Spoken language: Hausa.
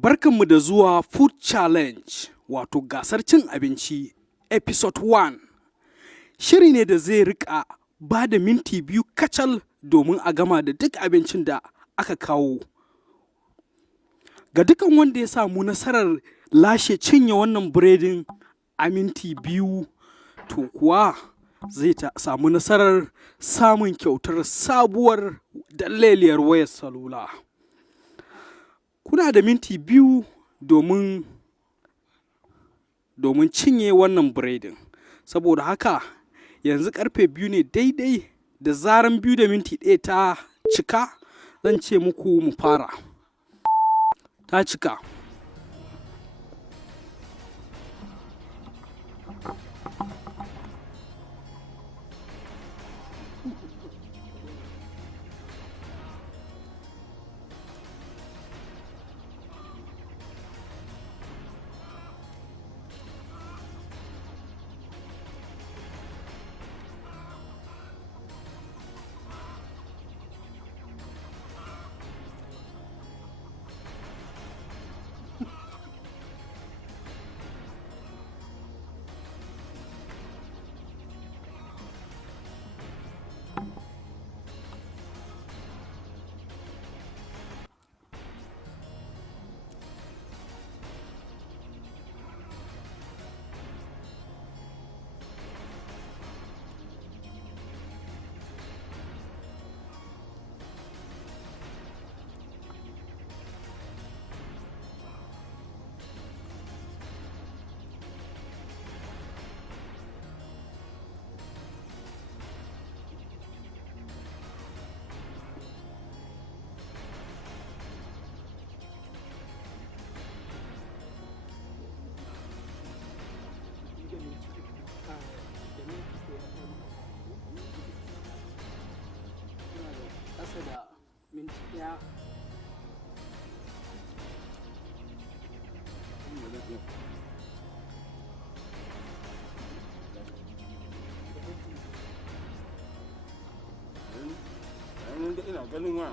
Barkanmu da zuwa Food Challenge, wato gasar cin abinci, Episode 1. Shiri ne da zai rika ba da minti biyu kacal domin a gama da duk abincin da aka kawo. Ga dukan wanda ya samu nasarar lashe cinye wannan biredin a minti biyu, to kuwa zai samu nasarar samun kyautar sabuwar dalleliyar wayar salula. Kuna da minti biyu domin cinye wannan biredin. Saboda haka yanzu karfe 2 ne daidai, da zaran 2 da minti 1 ta cika zan ce muku mu fara. Ta cika. Da minti ɗaya. Ina ganin wa